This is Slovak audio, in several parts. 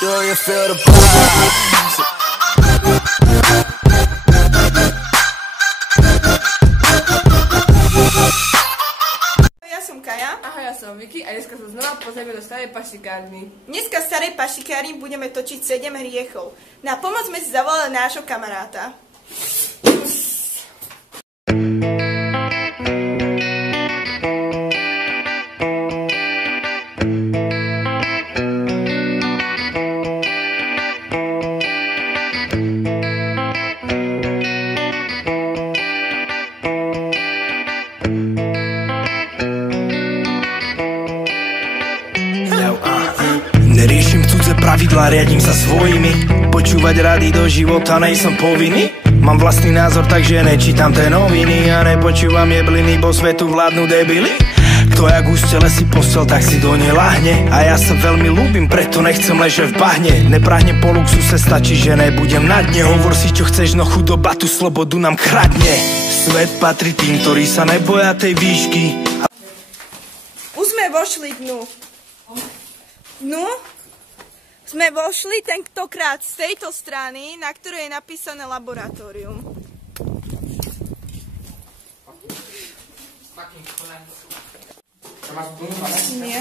Do you feel the vibes? Ja som Kaja. Ahoj, ja som Vicky a dneska sa znova pozrieme do starej paštikárny. Dneska v starej paštikárni budeme točiť 7 hriechov. Na pomoc sme si zavolali nášho kamaráta. Neriešim cudzé pravidlá, riadím sa svojimi. Počúvať rady do života nejsom povinný. Mám vlastný názor, takže nečítam tie noviny. A nepočúvam jebliny, bo svetu vládnu debily. Kto jak ústele si postel, tak si do nej lahne. A ja sa veľmi ľúbim, preto nechcem ležať v bahne. Neprahnem po luxuse, stačí, že nebudem na dne. Hovor si čo chceš, no chudoba tú slobodu nám kradne. Svet patrí tým, ktorí sa neboja tej výšky. Už sme vošli dnu. No, sme vošli tentokrát z tejto strany, na ktorej je napísané laboratórium. Nie.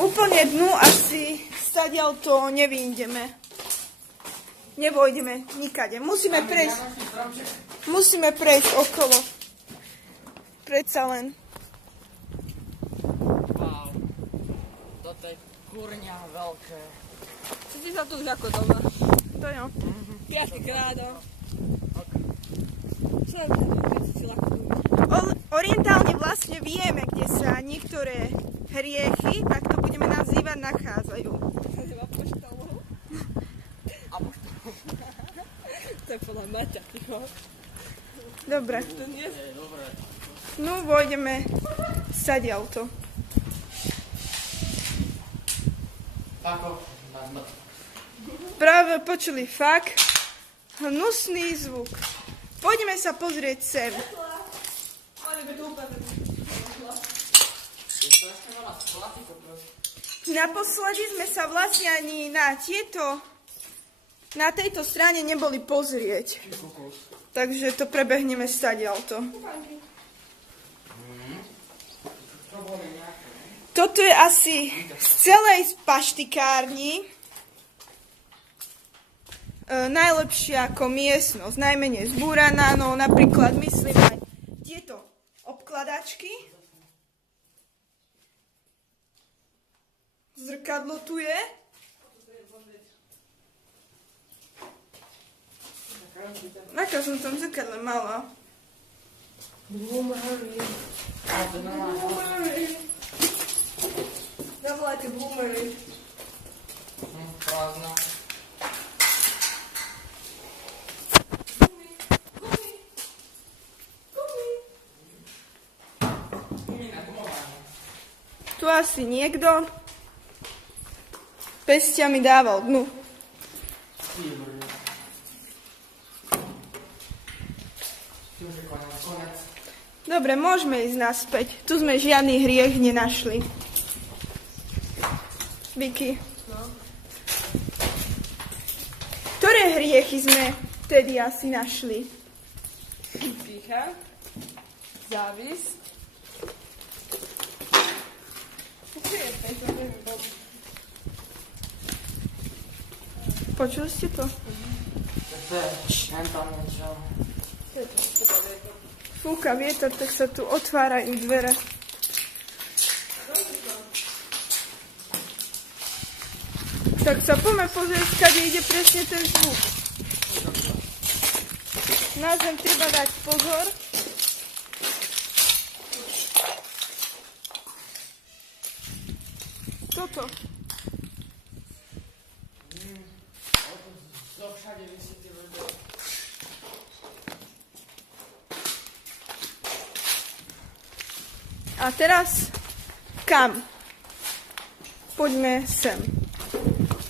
Úplne dnu asi stadiaľ to nevyjdeme. Nevojdeme nikade. Musíme prejsť okolo. Predsa len. Toto je kurňa veľké. Cíti sa tu už ako doma. To jo. Piatýkrát, no. Čo je keď si ľahko doma? Orientálne vlastne vieme, kde sa niektoré hriechy, tak to budeme nazývať, nachádzajú. Nazýva poštovou. A poštovou. To je podľa Maťa, ticho. Dobre. To nie je dobré. No, vojdeme stadiaľ to. Práve počuli fakt hnusný zvuk. Poďme sa pozrieť sem. Naposledy sme sa vlastne ani na tejto strane neboli pozrieť. Takže to prebehneme stadiaľto. Toto je asi z celej paštikárni najlepšia ako miestnosť, najmenej zbúraná, no napríklad myslím aj tieto obkladačky. Zrkadlo tu je. Aká som tam zrkadle mala? Bloomery. Zavolajte bloomery. Prázdna. Tu asi niekto pestiami dával dnu. Dobre, môžeme ísť naspäť. Tu sme žiadny hriech nenašli. Vicky. Ktoré hriechy sme vtedy asi našli? Pýcha. Závisť. Počuli ste to? Fúka vietor, tak sa tu otvárajú dvere. Tak sa poďme pozrieť, kade ide presne ten zvuk. Na zem treba dať pozor. Toto. A teraz kam? Poďme sem.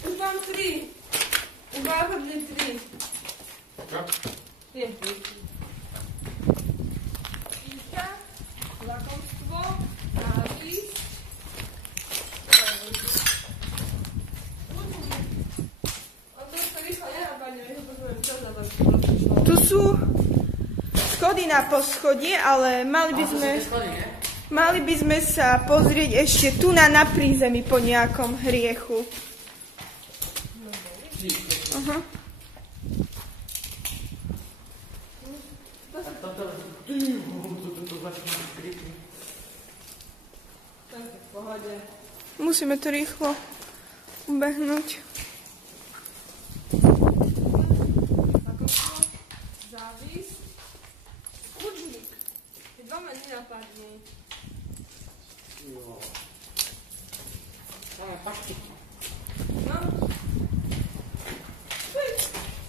Už mám 3. Uváhodne 3. Čo? Je. Pícha, lakomstvo, závisť. schody na poschodie, ale mali by sme sa pozrieť ešte tu na prízemí po nejakom hriechu. Aha. Musíme to rýchlo ubehnúť. Závis. Kľúčnik. Keď vám ani napadne. Jo. Máme paštiky. No.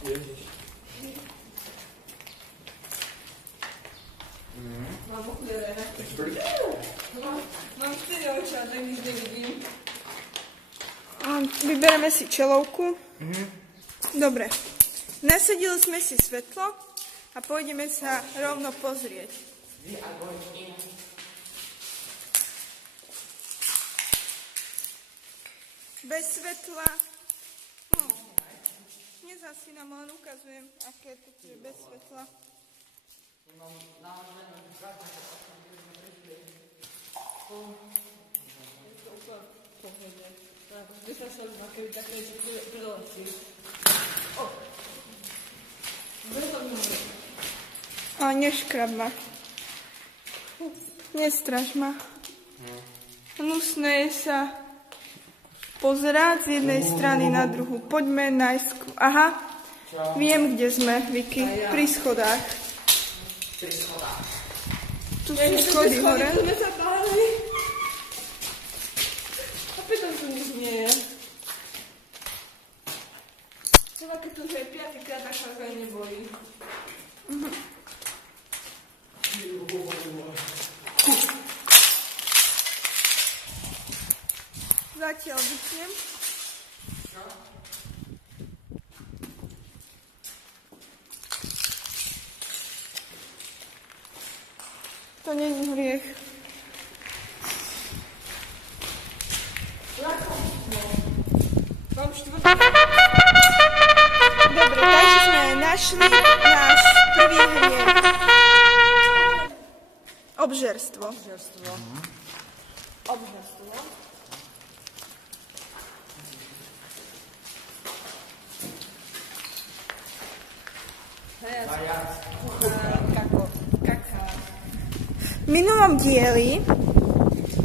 Ježiš. Mám okuliare. Mám 4 oči a tak nič nevidím. Vybereme si čelovku. Dobre. Nasadili sme si svetlo a pôjdeme sa rovno pozrieť. Bez svetla. Nezasínam, len ukazujem, aké to je bez svetla. Vystrašili ma, keby také niečo preletí. Neškrab ma. Nestraž ma. Nusné je sa pozerať z jednej strany na druhú. Poďme najskôr. Aha, viem, kde sme, Vicky. Pri schodách. Pri schodách. Tu sú schody hore. Tu sme sa báli. A pritom tu nič nie je. Teda keď tu už aj 5. krát, tak sa aj nebojí. Zatiaľ vypnem. To nie je hriech. Mám 4. Dobre, takže sme našli náš prvý hriech. Obžerstvo. Obžerstvo. V minulom dieli,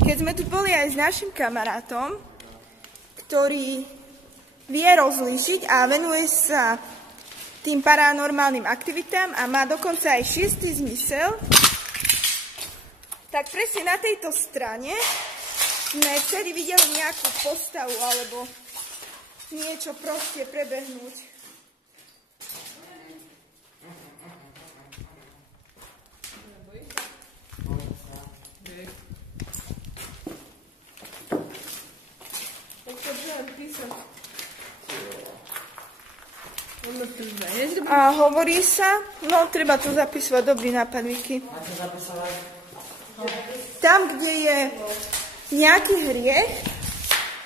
keď sme tu boli aj s našim kamarátom, ktorý vie rozlíšiť a venuje sa tým paranormálnym aktivitám a má dokonca aj 6. zmysel, tak presne na tejto strane sme vtedy videli nejakú postavu alebo niečo proste prebehnúť. A hovorí sa, no treba tu zapisovať, dobrý nápad, Vicky. Tam, kde je nejaký hriech,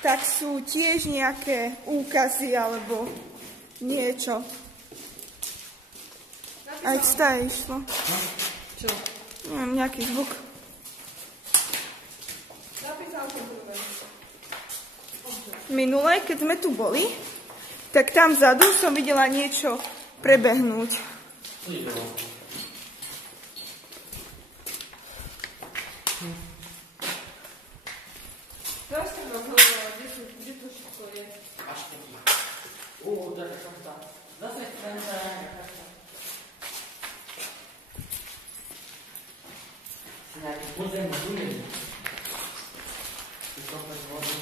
tak sú tiež nejaké úkazy alebo niečo. Aj stále išlo. Čo? Neviem, nejaký zvuk. Minule, keď sme tu boli, tak tam vzadu som videla niečo prebehnúť. Zase ma povedala, kde to všetko je. Paštiky. To je taká zase chcemte. Nejaký podzemný tunel. Vykopať vodu.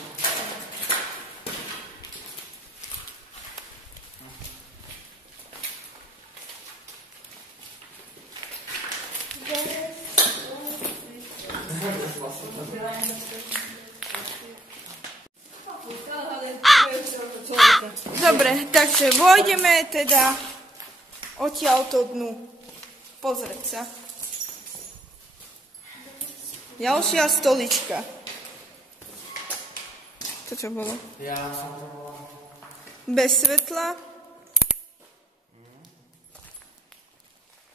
Dobre, takže vojdeme teda odtiaľto dnu. Pozrieť sa. Ďalšia stolička. To čo bolo? Ja som to bola. Bez svetla.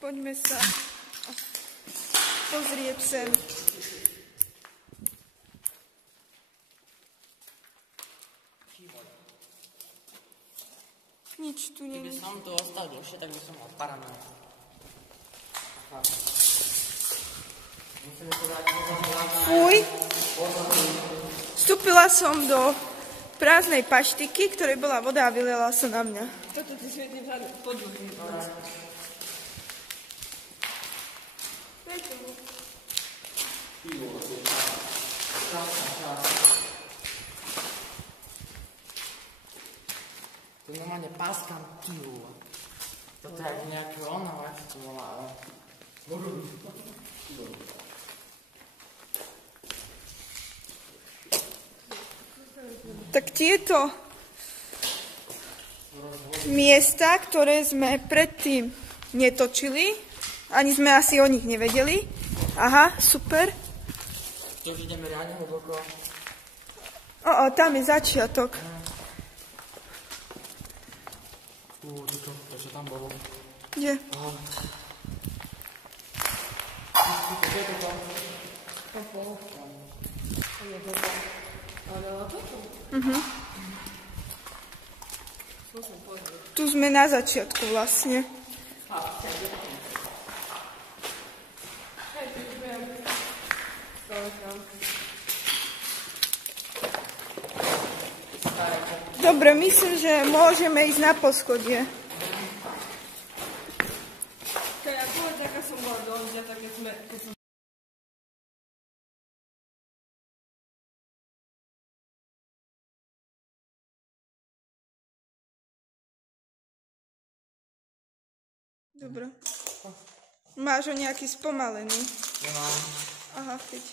Poďme sa pozrieť sem. Nič tu nie Keby je. som tu ostal dlhšie, tak by som mal paranoju. Musíme to dať Fuj! Vstúpila som do prázdnej paštiky, ktorej bola voda a vyliala sa na mňa. Toto ti svietne žádne podľuhy. Tu normálne páskam kilu. Toto je nejaké ono, jak sa to volá, ale... Tak tieto miesta, ktoré sme predtým netočili, ani sme asi o nich nevedeli. Aha, super. Tu už ideme reálne hlboko. Tam je začiatok. To čo tam bolo? Kde? Tu sme na začiatku vlastne. Dobre, myslím, že môžeme ísť na poschodie. Keď ja povedz, aká som bola dole, tak keď sme... Dobre. Máš ho nejaký spomalený? Nemám. Aha, keď.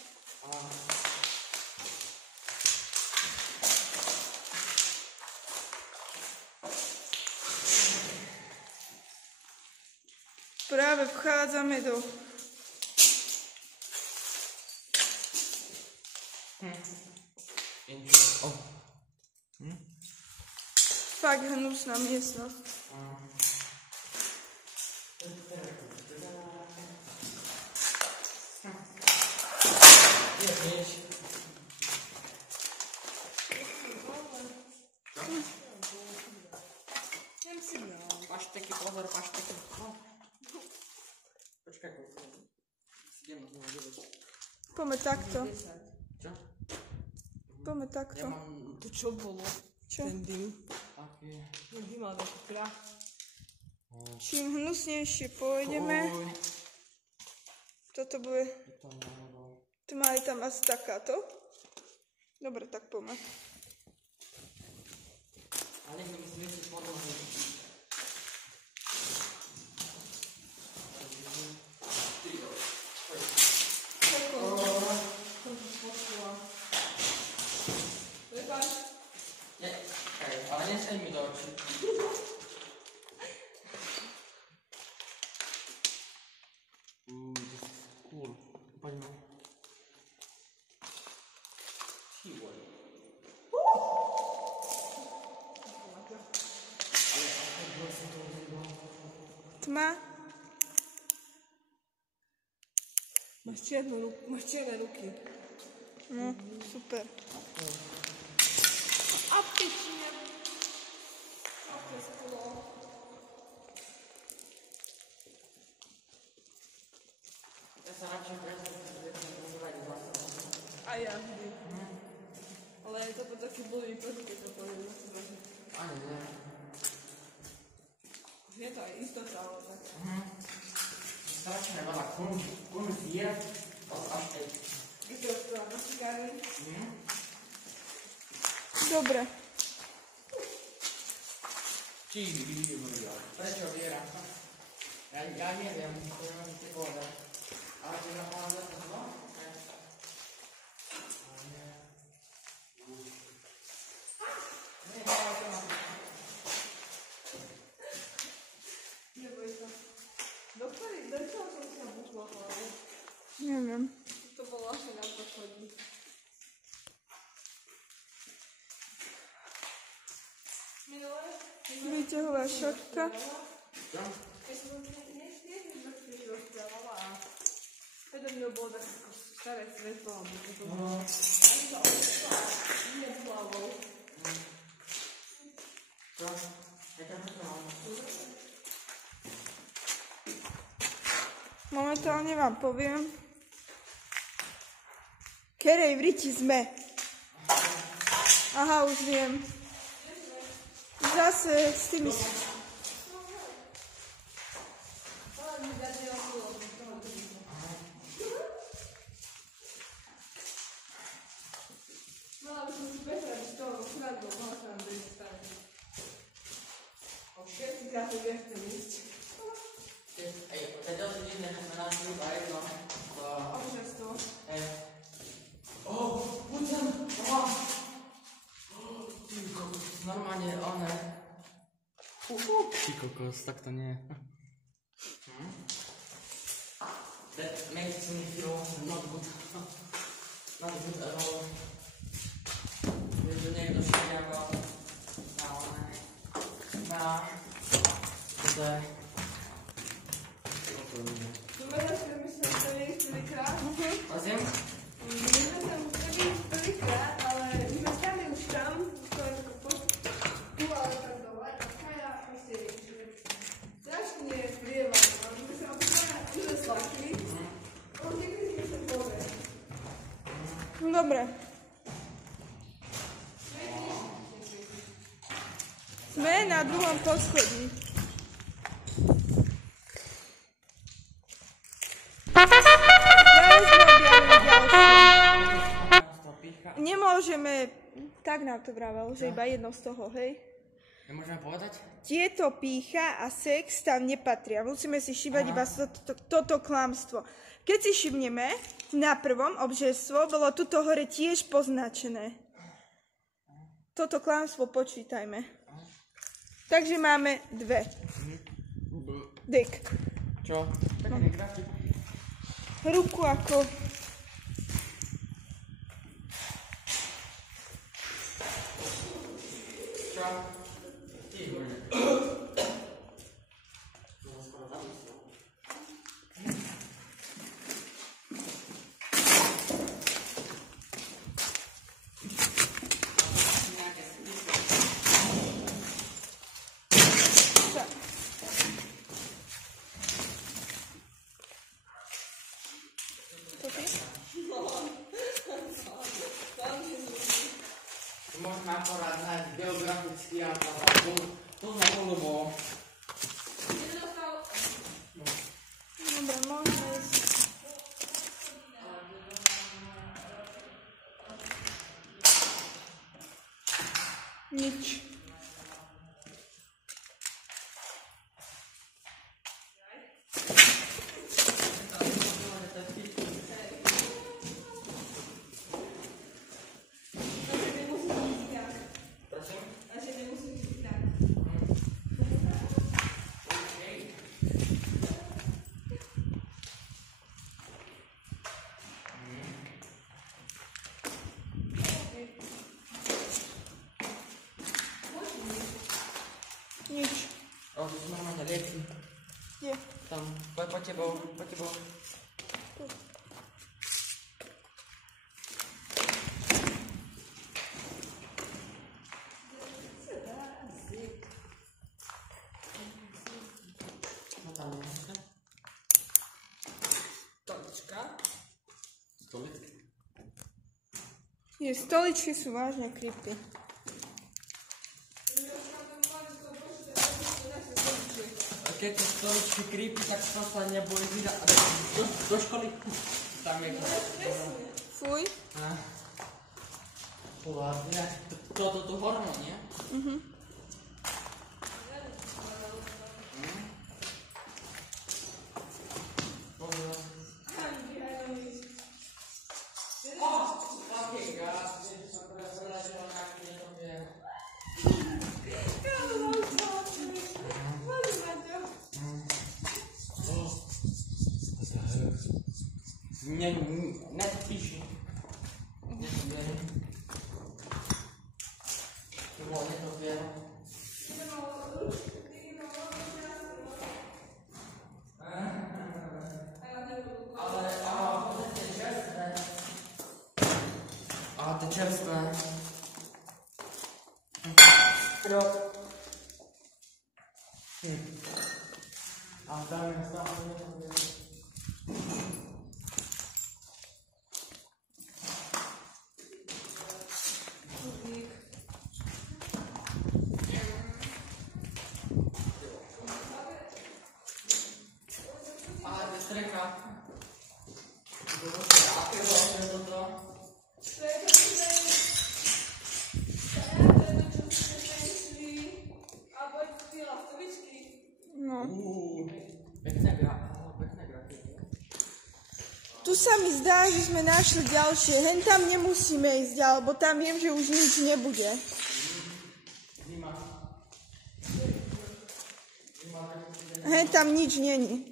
Práve vchádzame do... Fakt hnusná miestnosť. Pašteky, pozor, pašteky. Počkaj, idem na znovu. Poďme takto. Čo? Poďme takto. Ja mám... To čo bolo? Čo? Ten dym. Taký... Ten dym mal taký prach. Čím hnusnejšie pôjdeme, toto bude... Tma je tam asi takáto. Dobre, tak poďme. Ale my musíme si podložiť. Ale neseď mi do očí. This is cool. Poďme. Tma. Máš čierne ruky. No, super. A pične. A pesklo. Ja sa radšej prezervať zase. A ja vždy. Ale je to taký blbý prst, keď to poviem. Ani nie. Je to aj istota, ale tak. Strašne veľa kunst je až tej. Je to na cigári. Dobre. Prečo viera? Ja neviem, čo mám ti povedať. Ale ty ma povedať to zlo? Neboj sa. Do čoho som sa bukla hlavu? Neviem. To bolo asi na poschodí. Minulé? Výťahová šatka. Čo? Keď som nechcel, že rozprávala a To mňa bolo tak staré svetlo, aby to bolo. No. Ani to osvetlo, nie s hlavou. Čo? Ja ťa to mám. Momentálne vám poviem, kerej v riti sme. Aha, už viem. Zase s tými... Mala by som si Petra z toho ukradol, mala sa nám dojsť stane. Keď si za to vieš ten ísť. Ej, teď si díš, že sme našli bajedlo. Obžerstvo. Buď sem! Normálne, one. Ty kokos, tak to nie. That makes me feel not good. Not good at all. Vieš, že niekto šťaval na one. Na... Tutaj. To nie. Dobre, že my sme to nie prvýkrát. Pozriem? My sme tam chceli prvýkrát, ale my sme stali už tam, to je tako tu, ale tak dole. A Kaja proste strašne prievala. A my sme sa už slakli. On niekedy sme sa povie. Dobre. Sme na druhom poschodí. Nemôžeme, tak nám to vravel, že iba jedno z toho, hej? Nemôžeme povedať? Tieto pýcha a sex tam nepatria. Musíme si šíbať iba toto klamstvo. Keď si šibneme, na prvom obžerstvo bolo tuto hore tiež poznačené. Toto klamstvo počítajme. Takže máme 2. Dek. Čo? Pekne grafik. Ruku ako... Čo? Ty hovorím. To sa skoro zavislo. Nejaké spíske. To ty? Môžeme akorát nájsť geografický a to na ľubo. Dobre, môžeme ísť. Nič. Nič. To sú normálne lieky. Kde? Tam, po tebou. No tam nie. Stolička. Stoličky. Nie, stoličky sú vážne creepy. Keď to stoličky creepy, tak to sa neboj vydať do školy. Tam je... Fuj. Toto tu horno, nie? Nepíši. Ale krok. A tam je stále. No. Pekné gra. Tu sa mi zdá, že sme našli ďalšie. Hen tam nemusíme ísť ďalej, lebo tam viem, že už nič nebude. Hen tam nič není.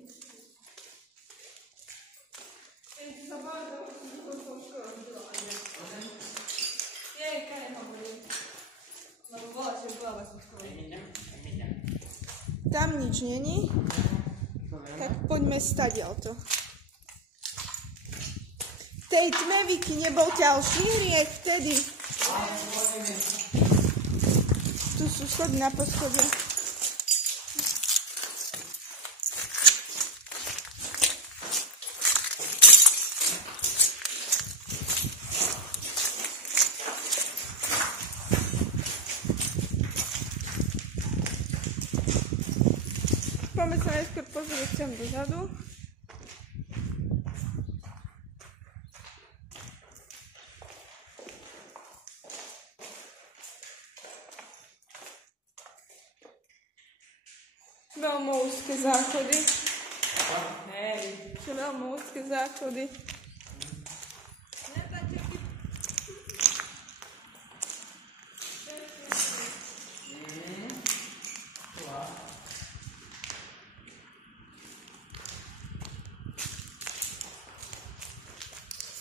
Tam nič není. Tak poďme stadiaľto. V tej tmeviky nebol ďalší hriech vtedy. Tu sú schody na poschodie. Poďme sa najskôr pozrieť sem dozadu. Veľmi úzke záchody. Čo veľmi úzke záchody.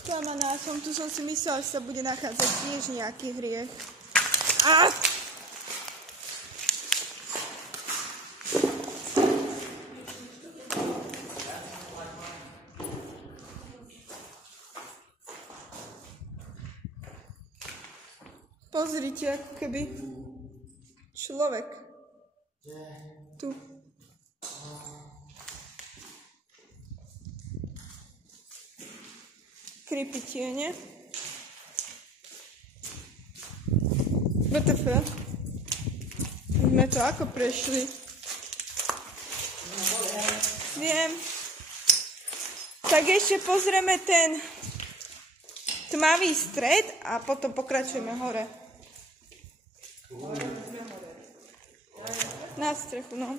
Sklamaná som, tu som si myslela, že sa bude nachádzať tiež nejaký hriech. Pozrite, ako keby človek. Tu. Creepy tiene. WTF? My to ako prešli? Viem. Tak ešte pozrieme ten tmavý stred a potom pokračujeme hore. Na strechu, no.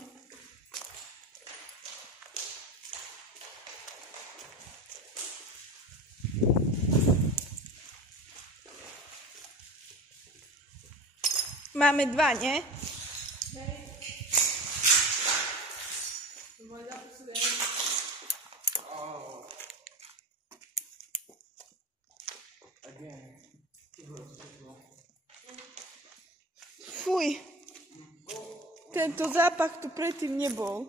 Máme dva, nie? Fuj. Tento zápach tu predtým nebol.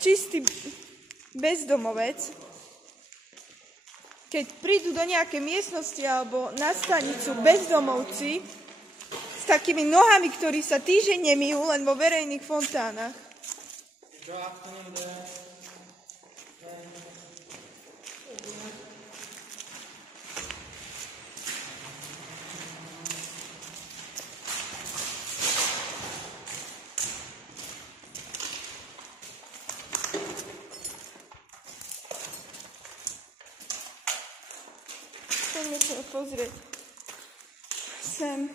Čistý bezdomovec. Keď prídu do nejakej miestnosti alebo na stanicu bezdomovci s takými nohami, ktorí sa týždeň nemýjú len vo verejných fontánach. Poďme sa pozrieť sem.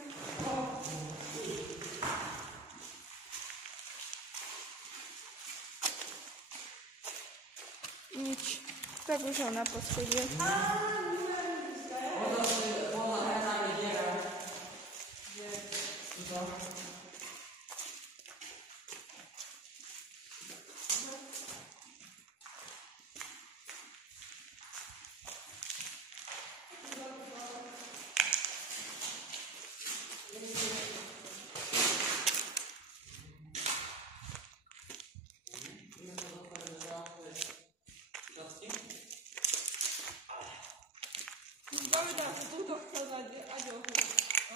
Nič. Tak už ho na poschodie. Pamätám si, túto chcel dať Aďohu.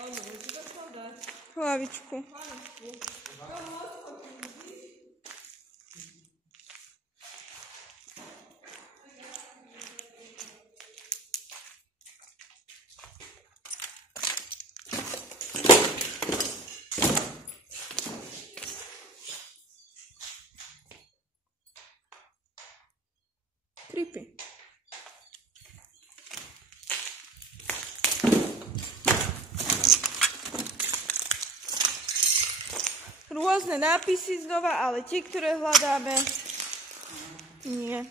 Áno, si to chcel dať. Hlavičku. Creepy. Rôzne nápisy znova, ale tie, ktoré hľadáme, nie.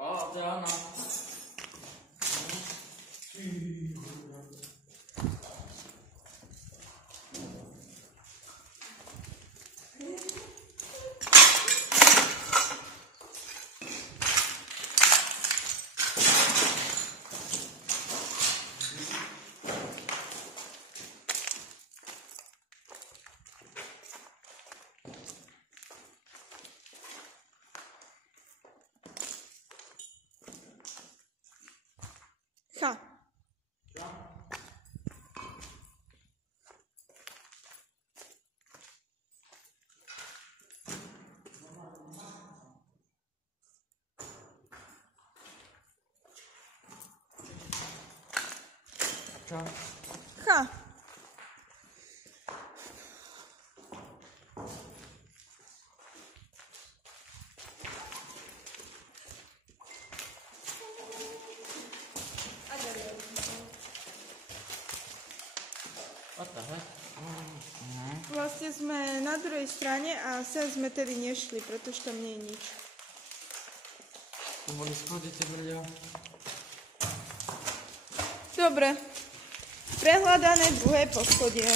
To je ono. Ha. Čo? Ha. What the heck? Vlastne sme na druhej strane a sem sme tedy nešli, pretože tam nie je nič. Tu boli schody, ty brďo. Dobre. Prehľadané druhé poschodie.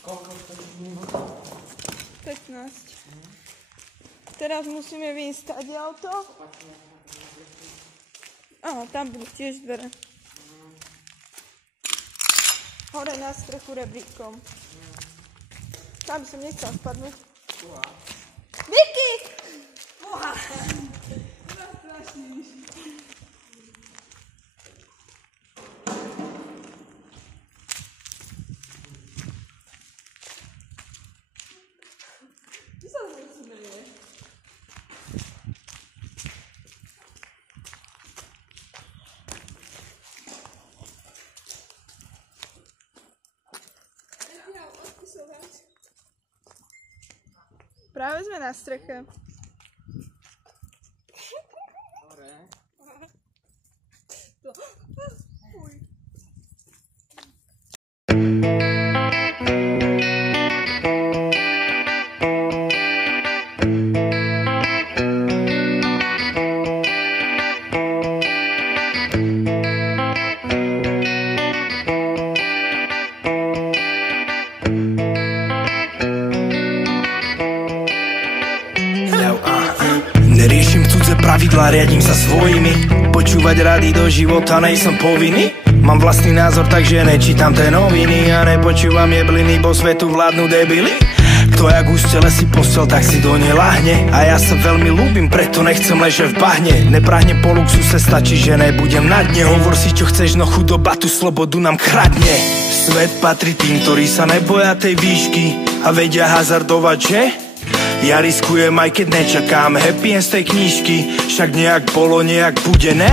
Koľko to je minúta? 15. Teraz musíme vyjsť stadiaľto. Áno, tam budú tiež dvere. Hore na strechu rebríkom. Tam by som nechcel spadnúť. Vicky! Práve sme na streche. Hore. Neriešim cudzé pravidlá, riadím sa svojimi. Počúvať rady do života nejsem povinný. Mám vlastný názor, takže nečítam tie noviny. A nepočúvam jebliny, bo svetu vládnu debily. Kto jak ústele si postel, tak si do nej lahne. A ja sa veľmi ľúbim, preto nechcem ležať v bahne. Neprahnem po luxuse, stačí, že nebudem na dne. Hovor si čo chceš, no chudoba tú slobodu nám kradne. Svet patrí tým, ktorí sa neboja tej výšky a vedia hazardovať, že? Ja riskujem, aj keď nečakám happy end z tej knížky. Však nejak bolo, nejak bude, ne?